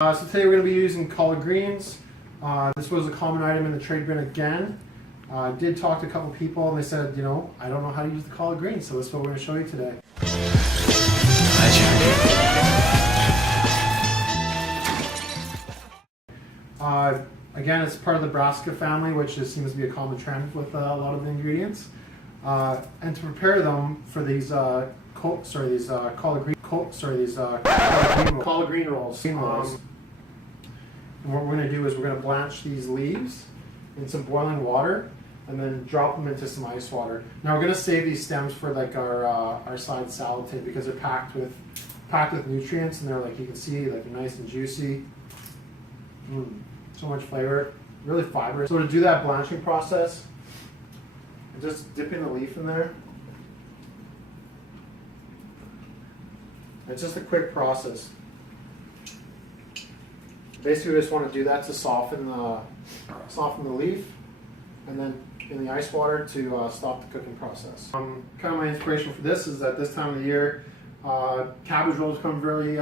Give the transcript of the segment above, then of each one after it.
So today we're going to be using collard greens. This was a common item in the trade bin again. I did talk to a couple people and they said, you know, I don't know how to use the collard greens, so this is what we're going to show you today. Again, it's part of the brassica family, which seems to be a common trend with a lot of the ingredients. And to prepare them for these collard green rolls. And what we're going to do is we're going to blanch these leaves in some boiling water and then drop them into some ice water. Now we're going to save these stems for like our side salad tin because they're packed with nutrients, and they're, like you can see, like they're nice and juicy. So much flavor, really fibrous. So to do that blanching process, just dipping the leaf in there. It's just a quick process. Basically, we just want to do that to soften the leaf, and then in the ice water to stop the cooking process. Kind of my inspiration for this is that this time of the year, cabbage rolls become very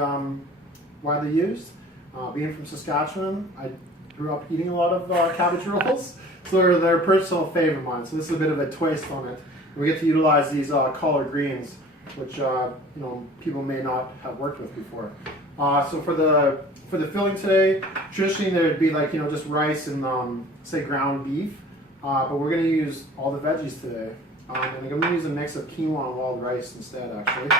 widely used. Being from Saskatchewan, I grew up eating a lot of cabbage rolls, so they're a personal favorite of mine. So this is a bit of a twist on it. We get to utilize these collard greens, which people may not have worked with before. So for the filling today, traditionally there'd be like just rice and say ground beef, but we're going to use all the veggies today. And I'm going to use a mix of quinoa and wild rice instead, actually.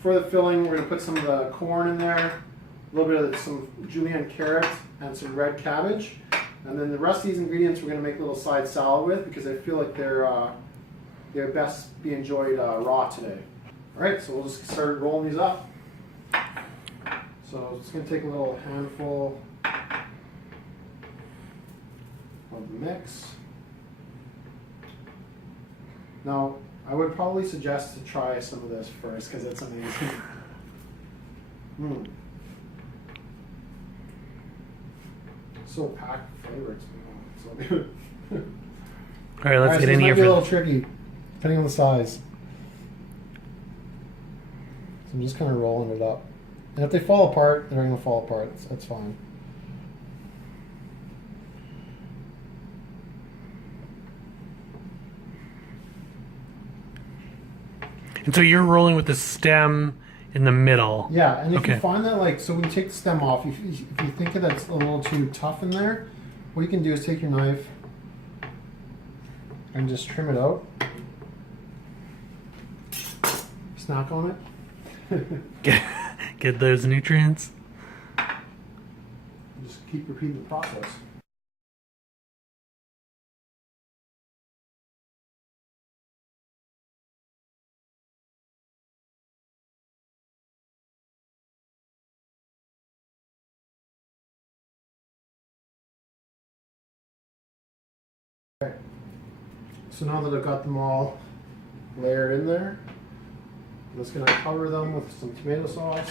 For the filling, we're going to put some of the corn in there, a little bit of some julienne carrot and some red cabbage, and then the rest of these ingredients we're going to make a little side salad with because I feel like they're best be enjoyed raw today. All right, so we'll just start rolling these up. So it's going to take a little handful of the mix. Now, I would probably suggest to try some of this first because it's amazing. So packed with flavor. It's so good. All right, let's get in here. This might be a little tricky, depending on the size. So I'm just kind of rolling it up. And if they fall apart, they're going to fall apart. That's fine. And so you're rolling with the stem in the middle. Yeah, and if you find that, so when you take the stem off, if you think that it's a little too tough in there, what you can do is take your knife and just trim it out. Snack on it. Get those nutrients. Just keep repeating the process. Okay. So now that I've got them all layered in there, I'm just going to cover them with some tomato sauce.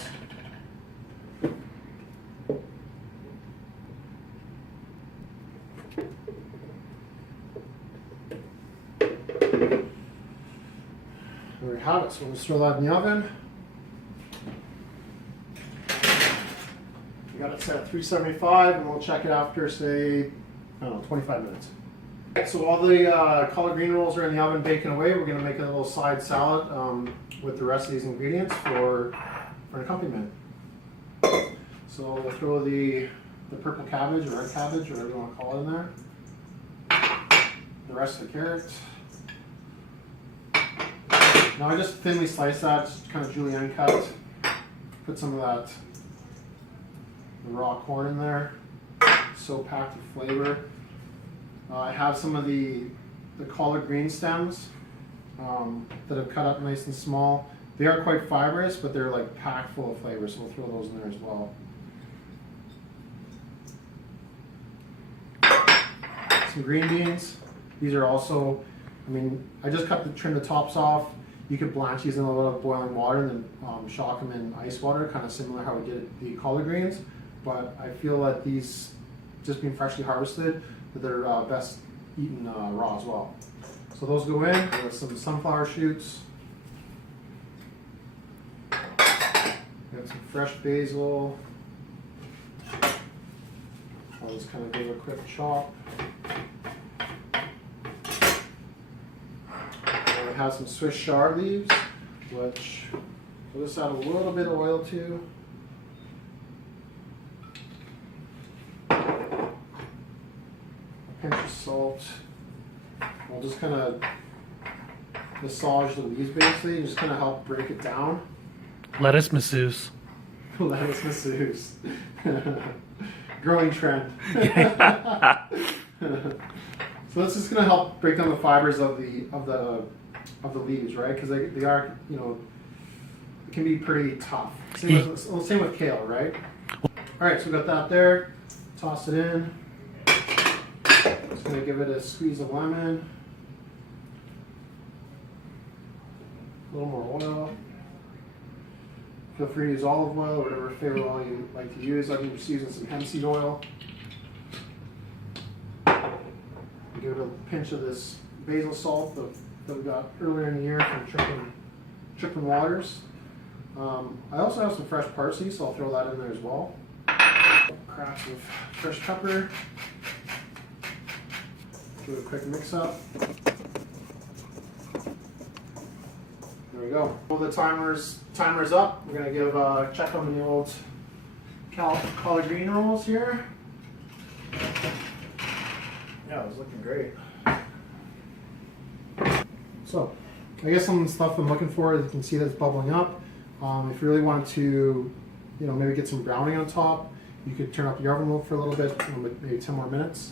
There we have it. So we'll throw that in the oven. We got it set at 375, and we'll check it after, say, I don't know, 25 minutes. So while the collard green rolls are in the oven baking away, we're going to make a little side salad with the rest of these ingredients for an accompaniment. So we'll throw the purple cabbage or red cabbage, or whatever you want to call it, in there. The rest of the carrots. Now I just thinly slice that, just kind of julienne cut. Put some of the raw corn in there. So packed with flavor. I have some of the collard green stems that I've cut up nice and small. They are quite fibrous, but they're like packed full of flavor, so we'll throw those in there as well. Some green beans. These are also, I just trimmed the tops off. You could blanch these in a little boiling water and then shock them in ice water, kind of similar how we did the collard greens. But I feel that these, just being freshly harvested, that they're best eaten raw as well. So those go in with some sunflower shoots. We got some fresh basil. I'll just kind of give a quick chop. And I have some Swiss chard leaves, which we'll just add a little bit of oil to. A pinch of salt. We'll just kind of massage the leaves basically, and just kind of help break it down. Lettuce masseuse. Lettuce masseuse. Growing trend. So this is going to help break down the fibers of the leaves, right? Because they are, you know, it can be pretty tough. Same with kale, right? All right, so we got that there. Toss it in. Just going to give it a squeeze of lemon. A little more oil. Feel free to use olive oil or whatever favorite oil you like to use. I'm just using some hemp seed oil. Give it a pinch of this basil salt that we got earlier in the year from Trippin' Waters. I also have some fresh parsley, so I'll throw that in there as well. Cracks of fresh pepper. Give it a quick mix up. There we go. Well, the timer's up. We're gonna give a check on the old collard green rolls here. Yeah, it was looking great. So, I guess some stuff I'm looking for, you can see that's bubbling up. If you really wanted to, you know, maybe get some browning on top, you could turn up your oven for a little bit, maybe 10 more minutes.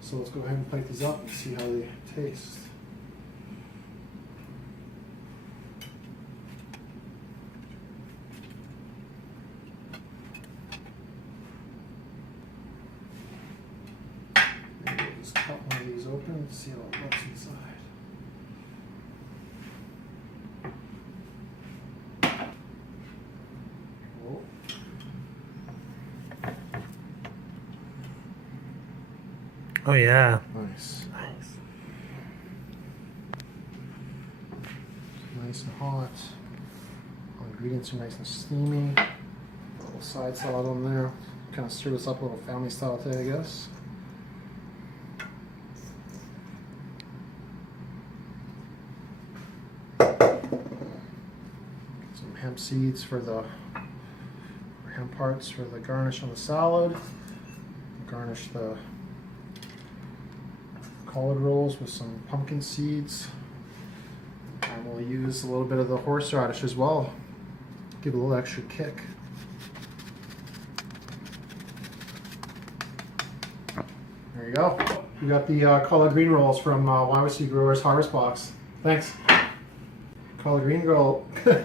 So let's go ahead and plate these up and see how they taste. Just cut one of these open to see how it looks inside. Oh. Oh yeah. Nice. Nice and hot. All the ingredients are nice and steamy. A little side salad on there. Kind of stir this up a little family style today, I guess. Some hemp seeds for the hemp parts for the garnish on the salad. Garnish the collard rolls with some pumpkin seeds. And we'll use a little bit of the horseradish as well. Give it a little extra kick. There you go. We got the collard green rolls from YYC Growers Harvest Box. Thanks. Collard green roll. Color-